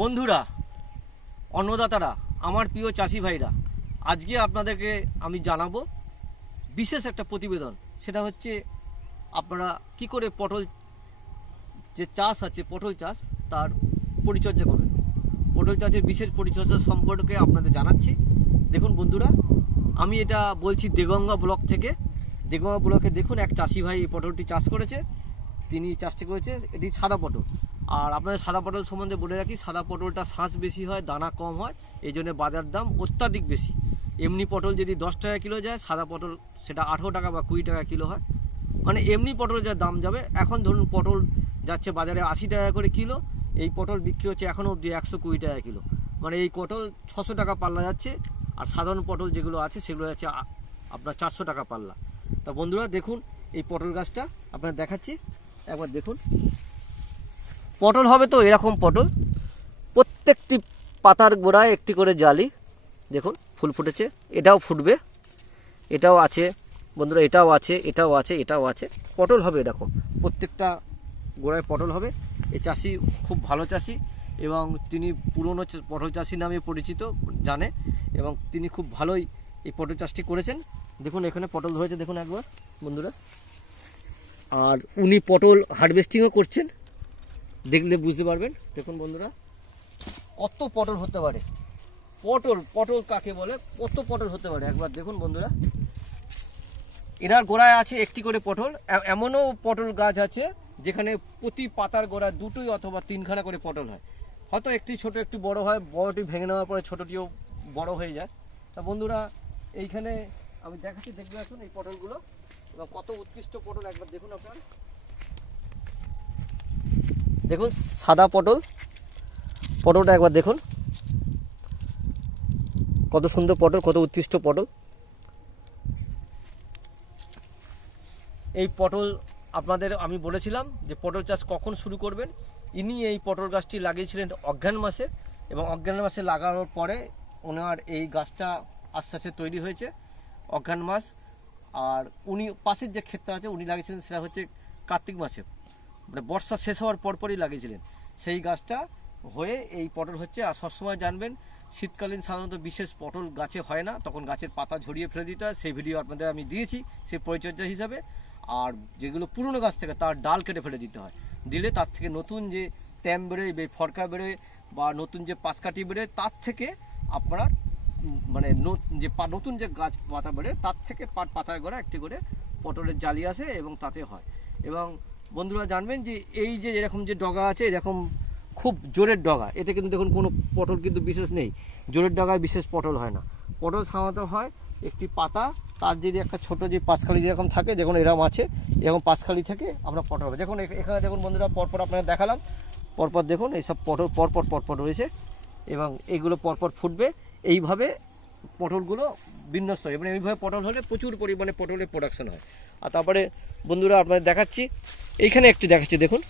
বন্ধুরা, অন্নদাতারা, আমার প্রিয় চাষি ভাইরা, আজকে আপনাদেরকে আমি জানাব বিশেষ একটা প্রতিবেদন। সেটা হচ্ছে আপনারা কি করে পটল, যে চাষ আছে, পটল চাষ, তার পরিচর্যা করবেন। পটল চাষের বিশেষ পরিচর্যা সম্পর্কে আপনাদের জানাচ্ছি। দেখুন বন্ধুরা, আমি এটা বলছি দেগঙ্গা ব্লক থেকে। দেগঙ্গা ব্লকে দেখুন, এক চাষি ভাই এই পটলটি চাষ করেছে। তিনি চাষটি করেছে, এটি সাদা পটল। আর আপনাদের সাদা পটল সম্বন্ধে বলে রাখি, সাদা পটলটা শ্বাস বেশি হয়, দানা কম হয়, এই জন্য বাজার দাম অত্যাধিক বেশি। এমনি পটল যদি দশ টাকা কিলো যায়, সাদা পটল সেটা আঠেরো টাকা বা কুড়ি টাকা কিলো হয়। মানে এমনি পটল যা দাম যাবে, এখন ধরুন পটল যাচ্ছে বাজারে আশি টাকা করে কিলো, এই পটল বিক্রি হচ্ছে এখনও অবধি একশো কুড়ি টাকা কিলো। মানে এই পটল ছশো টাকা পাল্লা যাচ্ছে, আর সাধারণ পটল যেগুলো আছে, সেগুলো যাচ্ছে আপনার চারশো টাকা পাল্লা। তা বন্ধুরা দেখুন, এই পটল গাছটা আপনার দেখাচ্ছি। একবার দেখুন। পটল হবে তো এরকম পটল। প্রত্যেকটি পাতার গোড়ায় একটি করে জালি, দেখুন, ফুল ফুটেছে। এটাও ফুটবে, এটাও আছে, বন্ধুরা, এটাও আছে এটাও আছে এটাও আছে। পটল হবে এরকম। প্রত্যেকটা গোড়ায় পটল হবে। এই চাষি খুব ভালো চাষি এবং তিনি পুরনো পটল চাষি নামে পরিচিত, জানে এবং তিনি খুব ভালোই এই পটল চাষটি করেছেন। দেখুন, এখানে পটল ধরেছে, দেখুন একবার, বন্ধুরা। আর উনি পটল হারভেস্টিংও করছেন। দেখলে বুঝতে পারবেন। দেখুন বন্ধুরা, কত পটল হতে পারে। পটল পটল কাকে বলে? কত পটল হতে পারে? একবার দেখুন বন্ধুরা। এনার গোড়ায় আছে একটি করে পটল। এমনও পটল গাছ আছে যেখানে প্রতি পাতার গোড়ায় দুটোই অথবা তিনখানা করে পটল হয়। হয়তো একটি ছোট, একটু বড় হয়, বড়টি ভেঙে নেওয়ার পরে ছোটটিও বড় হয়ে যায়। তা বন্ধুরা, এইখানে আমি দেখাচ্ছি, দেখবে আসুন এই পটলগুলো। এবং কত উৎকৃষ্ট পটল, একবার দেখুন আপনারা। দেখুন, সাদা পটল। পটলটা একবার দেখুন। কত সুন্দর পটল, কত উৎকৃষ্ট পটল। এই পটল আপনাদের আমি বলেছিলাম যে পটল চাষ কখন শুরু করবেন। ইনি এই পটল গাছটি লাগিয়েছিলেন অজ্ঞান মাসে এবং অজ্ঞান মাসে লাগানোর পরে ওনার এই গাছটা আস্তে আস্তে তৈরি হয়েছে, অজ্ঞান মাস। আর উনি পাশের যে ক্ষেতটা আছে, উনি লাগিয়েছিলেন সেটা হচ্ছে কার্তিক মাসে। মানে বর্ষা শেষ হওয়ার পরপরই লাগিয়েছিলেন। সেই গাছটা হয়ে এই পটল হচ্ছে, আর সবসময় জানবেন, শীতকালীন সাধারণত বিশেষ পটল গাছে হয় না, তখন গাছের পাতা ঝরিয়ে ফেলে দিতে হয়। সেই ভিডিও আপনাদের আমি দিয়েছি, সেই পরিচর্যা হিসাবে। আর যেগুলো পুরনো গাছ থেকে, তার ডাল কেটে ফেলে দিতে হয়। দিলে তার থেকে নতুন যে ট্যাম বেরোয় বে- ফরকা বেরোয়, বা নতুন যে পাশকাঠি বেরোয়, তার থেকে আপনার মানে যে নতুন যে গাছ পাতা বেরোয়, তার থেকে পাট পাতায় করে একটি করে পটলের জালি আসে এবং তাতে হয়। এবং বন্ধুরা জানবেন যে এই যে এরকম যে ডগা আছে, এরকম খুব জোরের ডগা। এতে কিন্তু দেখুন কোনো পটল কিন্তু বিশেষ নেই। জোরের ডগায় বিশেষ পটল হয় না। পটল সাধারণত হয় একটি পাতা, তার যদি একটা ছোট যে পাঁচখালি যেরকম থাকে, দেখুন এরকম আছে, এরকম পাঁচখালি থেকে আমরা পটল হবে। দেখুন এখানে দেখুন বন্ধুরা, পরপর আপনাদের দেখালাম। পরপর দেখুন, এইসব পটল পরপর পরপর রয়েছে এবং এইগুলো পরপর ফুটবে। এইভাবে পটলগুলো বিন্যস্ত হয়। মানে এইভাবে পটল হলে প্রচুর পরিমাণে পটলের প্রোডাকশন হয়। আর তারপরে বন্ধুরা আপনাদের দেখাচ্ছি। এইখানে একটু দেখাচ্ছি, দেখুন।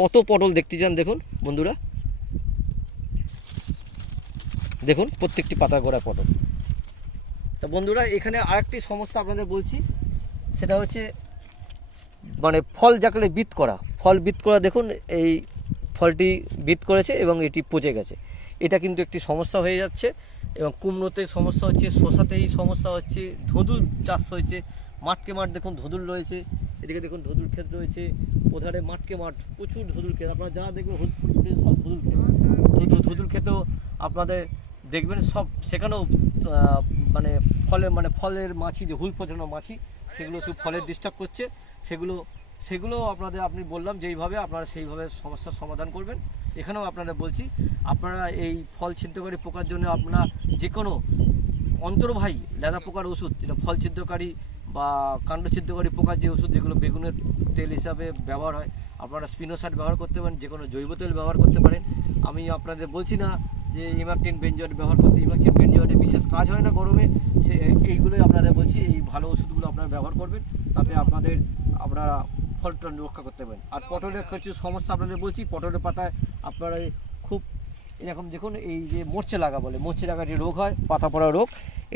কত পটল দেখতে চান, দেখুন, বন্ধুরা। দেখুন, প্রত্যেকটি পাতা গোড়ায় পটল। তা বন্ধুরা, এখানে আরেকটি সমস্যা আপনাদের বলছি। সেটা হচ্ছে মানে ফল যাকে বিত করা। ফল বিত করা, দেখুন, এই ফলটি বিত করেছে এবং এটি পচে গেছে। এটা কিন্তু একটি সমস্যা হয়ে যাচ্ছে। এবং কুমড়োতে সমস্যা হচ্ছে শশাতেই সমস্যা হচ্ছে ধুঁদুল চাষ হয়েছে। মাঠকে মাঠ দেখুন ধুঁদুল রয়েছে। এদিকে দেখুন ধুঁদুল ক্ষেত রয়েছে। ওধারে মাঠকে মাঠ, প্রচুর ধুঁদুল ক্ষেত। আপনারা যা দেখবেন সব ধুঁদুল ক্ষেত। ধুঁদুল ধুঁদুল ক্ষেতেও আপনাদের দেখবেন, সব সেখানেও মানে ফলে মানে ফলের মাছি, যে হুল পচানো মাছি, সেগুলো সব ফলের ডিস্টার্ব করছে। সেগুলো সেগুলো আপনাদের, আপনি বললাম যেইভাবে আপনারা সেইভাবে সমস্যার সমাধান করবেন। এখানেও আপনারা বলছি, আপনারা এই ফল ছিদ্রকারী পোকার জন্য আপনারা যে কোনো অন্তর্বাহী লেদা পোকার ওষুধ, যেটা ফল ছিদ্রকারী বা কাণ্ড ছিদ্রকারী পোকার যে ওষুধ, যেগুলো বেগুনের তেল হিসাবে ব্যবহার হয়, আপনারা স্পিনোসাইড ব্যবহার করতে পারেন যে কোনো জৈব তেল ব্যবহার করতে পারেন। আমি আপনাদের বলছি না যে ইমাকটিন বেঞ্জয়েট ব্যবহার করতে ইমাকটিন বেঞ্জয়েটে বিশেষ কাজ হয় না গরমে, সে এইগুলোই আপনাদের বলছি, এই ভালো ওষুধগুলো আপনারা ব্যবহার করবেন, তাতে আপনাদের, আপনারা ফলটা রক্ষা করতে পারেন। আর পটলের কিছু সমস্যা আপনাদের বলছি, পটলের পাতায় আপনারা খুব এরকম দেখুন, এই যে মরচে লাগা বলে, মরচে লাগা যে রোগ হয়, পাতা পড়া রোগ,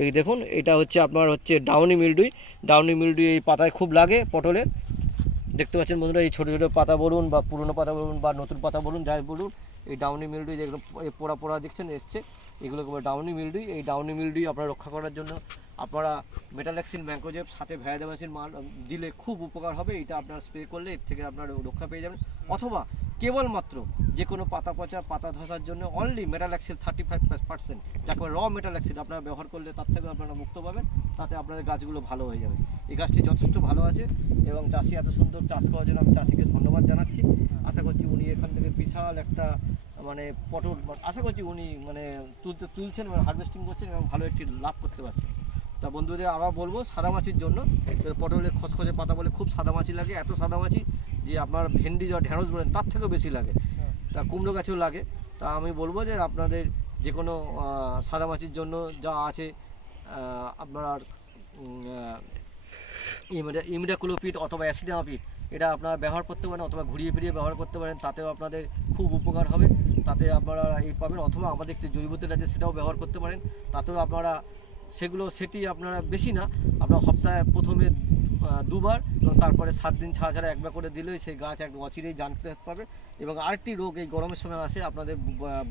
এই দেখুন, এটা হচ্ছে আপনার হচ্ছে ডাউনি মিলডুই। ডাউনি মিলডুই এই পাতায় খুব লাগে পটলের দেখতে পাচ্ছেন বন্ধুরা, এই ছোটো ছোটো পাতা বলুন বা পুরনো পাতা বলুন বা নতুন পাতা বলুন, যাই বলুন এই ডাউনি মিলডুই যেগুলো পোড়া পোড়া দেখছেন, এসছে। এগুলোকে বলে ডাউনি মিলডুই এই ডাউনি মিলডুই আপনারা রক্ষা করার জন্য আপনারা মেটালেক্সিন ম্যাঙ্কোজেব সাথে ভ্যাদামাসিন মাল দিলে খুব উপকার হবে। এটা আপনারা স্প্রে করলে এর থেকে আপনারা রক্ষা পেয়ে যাবেন। অথবা কেবলমাত্র যে কোনো পাতা পচা, পাতা ধসার জন্য only metalaxyl thirty five percent যাকে র মেটালেক্সিল আপনারা ব্যবহার করলে তার থেকে আপনারা মুক্ত পাবেন, তাতে আপনাদের গাছগুলো ভালো হয়ে যাবে। এই গাছটি যথেষ্ট ভালো আছে এবং চাষি এত সুন্দর চাষ করার জন্য আমি চাষিকে ধন্যবাদ জানাচ্ছি। আশা করছি উনি এখান থেকে বিশাল একটা মানে পটল আশা করছি উনি মানে তুলতে তুলছেন মানে হারভেস্টিং করছেন এবং ভালো একটি লাভ করতে পারছেন। তা বন্ধুদের আবার বলব সাদা মাছির জন্য পটলের খসখসে পাতা বলে খুব সাদা মাছি লাগে এত সাদা মাছি যে আপনার ভেন্ডি যা ঢেঁড়স বলেন তার থেকেও বেশি লাগে। তা কুমড়ো গাছেও লাগে। তা আমি বলব যে আপনাদের যে কোনো সাদা মাছির জন্য যা আছে আপনার ইমিডাকুলোপিড অথবা অ্যাসিডাপিড এটা আপনারা ব্যবহার করতে পারেন অথবা ঘুরিয়ে ফিরিয়ে ব্যবহার করতে পারেন, তাতেও আপনাদের খুব উপকার হবে। তাতে আপনারা এই পাবেন, অথবা আমাদের একটি জৈব তেল আছে, সেটাও ব্যবহার করতে পারেন। তাতেও আপনারা সেগুলো, সেটি আপনারা বেশি না, আপনারা সপ্তাহে প্রথমে দুবার এবং তারপরে সাত দিন ছাড়া ছাড়া একবার করে দিলেই সেই গাছ এক অচিরেই জানতে পারবে। এবং আরেকটি রোগ এই গরমের সময় আসে, আপনাদের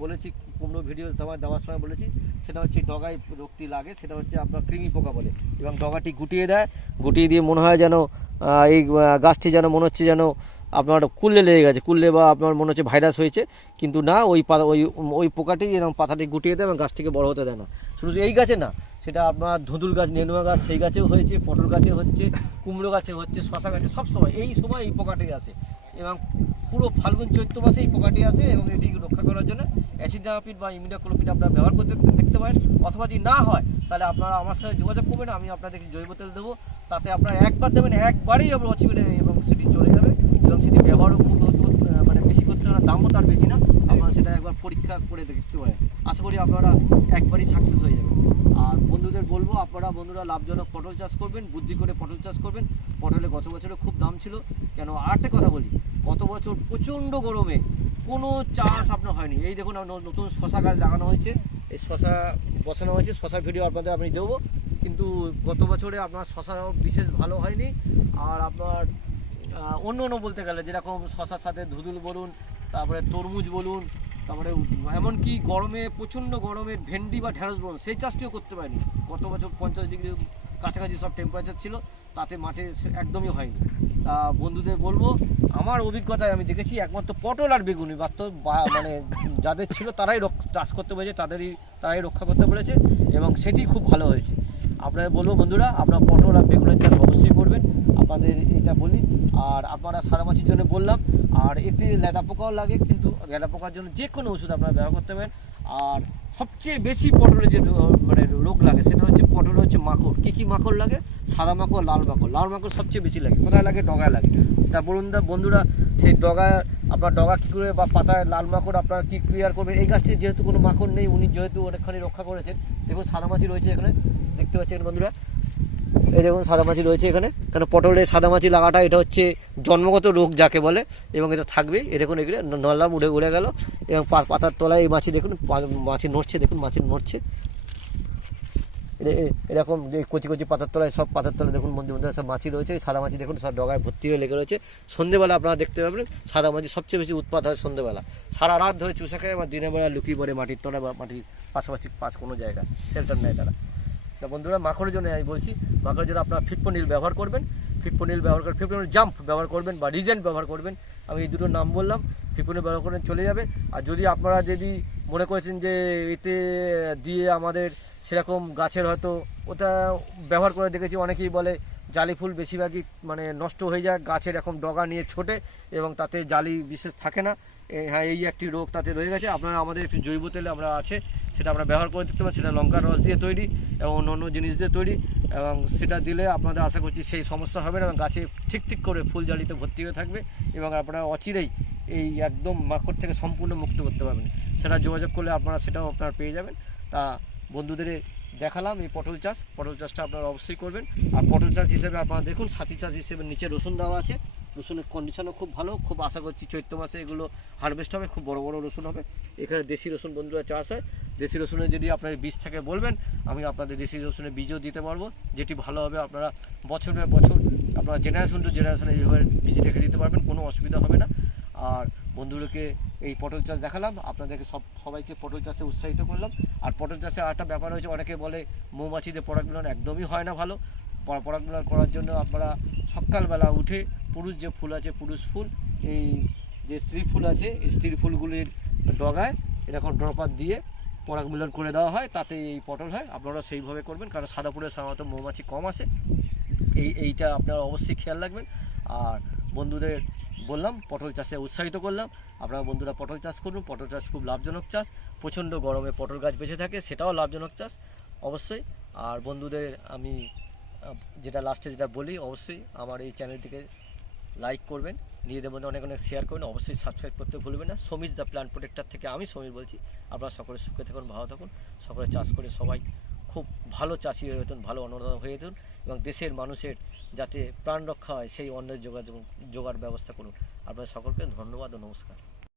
বলেছি, কুমড়ো ভিডিও দেওয়ার দেওয়ার সময় বলেছি, সেটা হচ্ছে ডগায় রোগটি লাগে, সেটা হচ্ছে আপনার কৃমি পোকা বলে। এবং ডগাটি গুটিয়ে দেয়, গুটিয়ে দিয়ে মনে হয় যেন এই গাছটি যেন মনে হচ্ছে যেন আপনার কুল্লে লেগে গেছে কুল্লে বা আপনার মনে হচ্ছে ভাইরাস হয়েছে, কিন্তু না, ওই পা- ওই ওই পোকাটি এরকম পাতাটি গুটিয়ে দেয় এবং গাছটিকে বড় হতে দেয় না। শুধু এই গাছে না, সেটা আপনার ধুঁদুল গাছ, নেনুয়া গাছ, সেই গাছেও হয়েছে, পটল গাছে হচ্ছে, কুমড়ো গাছে হচ্ছে, শশা গাছে, সব সময়, এই সময় এই পোকাটি আসে। এবং পুরো ফাল্গুন চৈত্র মাসে এই পোকাটি আসে এবং এটি রক্ষা করার জন্য অ্যাসিডাপিড বা ইমিডাক্লোপিড আপনারা ব্যবহার করতে, দেখতে পারেন। অথবা যদি না হয়, তাহলে আপনারা আমার সাথে যোগাযোগ করবেন, আমি আপনাদেরকে জৈব তেল দেবো। তাতে আপনারা একবার দেবেন, একবারই আমরা অচিবে এবং সেটি চলে যাবে। এবং সেটি ব্যবহারও খুব মানে বেশি করতে না দামও তার বেশি না। আপনারা সেটা একবার পরীক্ষা করে দেখতে পারেন আশা করি আপনারা একবারই সাকসেস হয়ে যাবেন। আর বন্ধুদের বলব, আপনারা বন্ধুরা লাভজনক পটল চাষ করবেন, বুদ্ধি করে পটল চাষ করবেন। পটলে গত বছরে খুব দাম ছিল। কেন, আর একটা কথা বলি, গত বছর প্রচণ্ড গরমে কোনো চাষ আপনার হয়নি। এই দেখুন নতুন শশা গাছ লাগানো হয়েছে। এই শশা বসানো হয়েছে, শশা ভিডিও আপনাদের আমি দেবো। কিন্তু গত বছরে আপনার শশা বিশেষ ভালো হয়নি। আর আপনার অন্য অন্য বলতে গেলে যেরকম শশার সাথে ধুদুল বলুন, তারপরে তরমুজ বলুন, তারপরে এমনকি গরমে, প্রচণ্ড গরমের ভেন্ডি বা ঢেঁড়স বলুন, সেই চাষটিও করতে পারিনি। গত বছর পঞ্চাশ ডিগ্রি কাছাকাছি সব টেম্পারেচার ছিল, তাতে মাঠে একদমই হয়নি। তা বন্ধুদের বলব, আমার অভিজ্ঞতায় আমি দেখেছি একমাত্র পটল আর বেগুনি, বা- মানে যাদের ছিল তারাই চাষ করতে পেরেছে, তাদেরই, তারাই রক্ষা করতে পেরেছে, এবং সেটি খুব ভালো হয়েছে। আপনাদের বলব বন্ধুরা, আপনারা পটল আর বেগুনের চাষ অবশ্যই করবেন। আর আপনারা সাদা মাছির জন্য বললাম, আর এতে ল্যাদা পোকাও লাগে, কিন্তু ল্যাদা পোকার জন্য যে কোনো ওষুধ আপনারা ব্যবহার করতে পারেন। আর সবচেয়ে বেশি পটলের যে মানে রোগ লাগে, সেটা হচ্ছে পটল, হচ্ছে মাকড়। কী কী মাকড় লাগে? সাদা মাকড়, লাল মাকড়। লাল মাকড় সবচেয়ে বেশি লাগে। কোথায় লাগে? ডগায় লাগে। তা বলুন দা, বন্ধুরা, সেই ডগায় আপনার ডগা কী করে বা পাতায় লাল মাকড় আপনারা কী ক্লিয়ার করবেন? এই গাছটি যেহেতু কোনো মাকড় নেই, উনি যেহেতু অনেকখানি রক্ষা করেছেন। দেখুন, সাদা মাছি রয়েছে এখানে। দেখতে পাচ্ছেন বন্ধুরা এই দেখুন সাদামাছি রয়েছে এখানে। কেন পটলে সাদামাছি লাগাটা, এটা হচ্ছে জন্মগত রোগ যাকে বলে, এবং এটা থাকবে এ দেখুন এগুলো নলাম উড়ে উড়ে গেল। এবং পাতার তলায় এই মাছি দেখুন মাছি নড়ছে, দেখুন মাছি নড়ছে। এরকম যে কচি কচি পাতার তলায়, সব পাতার তলায় দেখুন মন্দির মন্দিরে সব মাছি রয়েছে। সাদা মাছি দেখুন, সব ডগায় ভর্তি হয়ে লেগে রয়েছে। সন্ধেবেলা আপনারা দেখতে পাবেন সাদা মাছি সবচেয়ে বেশি উৎপাত হয় সন্ধ্যেবেলা সারা রাত ধরে চুষে খায় বা দিনের বেলা লুকিয়ে পড়ে মাটির তলায় বা মাটির পাশাপাশি পাশ কোনো জায়গায়। শেল্টার নেয় তারা। তা বন্ধুরা মাখনের জন্য আমি বলছি, মাখনের জন্য আপনারা ফিপ্পনিল ব্যবহার করবেন। ফিপ্পনিল ব্যবহার করে ফিপ্পনিল জাম্প ব্যবহার করবেন বা রিজেন্ট ব্যবহার করবেন। আমি এই দুটো নাম বললাম ফিপ্পনিল ব্যবহার করে চলে যাবে। আর যদি আপনারা যদি মনে করেছেন যে এতে দিয়ে আমাদের সেরকম গাছের হয়তো ওটা ব্যবহার করে দেখেছি, অনেকেই বলে জালি ফুল বেশিরভাগই মানে নষ্ট হয়ে যায়, গাছের এরকম ডগা নিয়ে ছোটে এবং তাতে জালি বিশেষ থাকে না। হ্যাঁ এই একটি রোগ তাতে রয়ে গেছে। আপনারা আমাদের একটি জৈব তেলে আমরা আছে সেটা আমরা ব্যবহার করে দেখতে পাচ্ছি। সেটা লঙ্কার রস দিয়ে তৈরি এবং অন্য অন্য জিনিস দিয়ে তৈরি এবং সেটা দিলে আপনাদের আশা করছি সেই সমস্যা হবে না এবং গাছে ঠিক ঠিক করে ফুল জালিতে ভর্তি হয়ে থাকবে এবং আপনারা অচিরেই এই একদম মাকড় থেকে সম্পূর্ণ মুক্ত করতে পারবেন। সেটা যোগাযোগ করলে আপনারা সেটাও আপনারা পেয়ে যাবেন। তা বন্ধুদের দেখালাম এই পটল চাষ। পটল চাষটা আপনারা অবশ্যই করবেন। আর পটল চাষ হিসেবে আপনারা দেখুন, সাথী চাষ হিসেবে নিচে রসুন দেওয়া আছে। রসুনের কন্ডিশনও খুব ভালো। খুব আশা করছি চৈত্র মাসে এগুলো হারভেস্ট হবে। খুব বড় বড় রসুন হবে। এখানে দেশি রসুন বন্ধুরা চাষ হয়। দেশি রসুনের যদি আপনার বীজ থেকে বলবেন, আমি আপনাদের দেশি রসুনের বীজও দিতে পারব। যেটি ভালো হবে আপনারা বছরের বছর আপনারা জেনারেশন টু জেনারেশন এইভাবে বীজ রেখে দিতে পারবেন, কোনো অসুবিধা হবে না। আর বন্ধুগুলোকে এই পটল চাষ দেখালাম, আপনাদেরকে সব, সবাইকে পটল চাষে উৎসাহিত করলাম। আর পটল চাষে আরেকটা ব্যাপার হয়েছে, অনেকে বলে মৌমাছিদের পরাগ মিলন একদমই হয় না ভালো। পরা- পরাগ মিলন করার জন্য আপনারা সকালবেলা উঠে পুরুষ যে ফুল আছে, পুরুষ ফুল, এই যে স্ত্রী ফুল আছে স্ত্রী ফুলগুলির ডগায় এরকম ড্রপার দিয়ে পরাগ মিলন করে দেওয়া হয় তাতে এই পটল হয়। আপনারা সেইভাবে করবেন, কারণ সাদা ফুলের সাধারণত মৌমাছি কম আসে। এই, এইটা আপনারা অবশ্যই খেয়াল রাখবেন। আর বন্ধুদের বললাম, পটল চাষে উৎসাহিত করলাম। আপনারা বন্ধুরা পটল চাষ করুন, পটল চাষ খুব লাভজনক চাষ। প্রচণ্ড গরমে পটল গাছ বেঁচে থাকে, সেটাও লাভজনক চাষ, অবশ্যই। আর বন্ধুদের আমি যেটা লাস্টে যেটা বলি, অবশ্যই আমার এই চ্যানেলটিকে লাইক করবেন, নিজেদের মধ্যে অনেক অনেক শেয়ার করবেন, অবশ্যই সাবস্ক্রাইব করতে ভুলবেন না। সমীর দ্য প্ল্যান্ট প্রোটেক্টর থেকে আমি সমীর বলছি, আপনারা সকলে সুখে থাকুন, ভালো থাকুন, সকলে চাষ করে সবাই খুব ভালো চাষি হয়ে যেতুন ভালো অন্নদাতা হয়ে যেতেন এবং দেশের মানুষের যাতে প্রাণ রক্ষা হয়, সেই অন্নের যোগাযোগ যোগার ব্যবস্থা করুন। আপনাদের সকলকে ধন্যবাদ ও নমস্কার।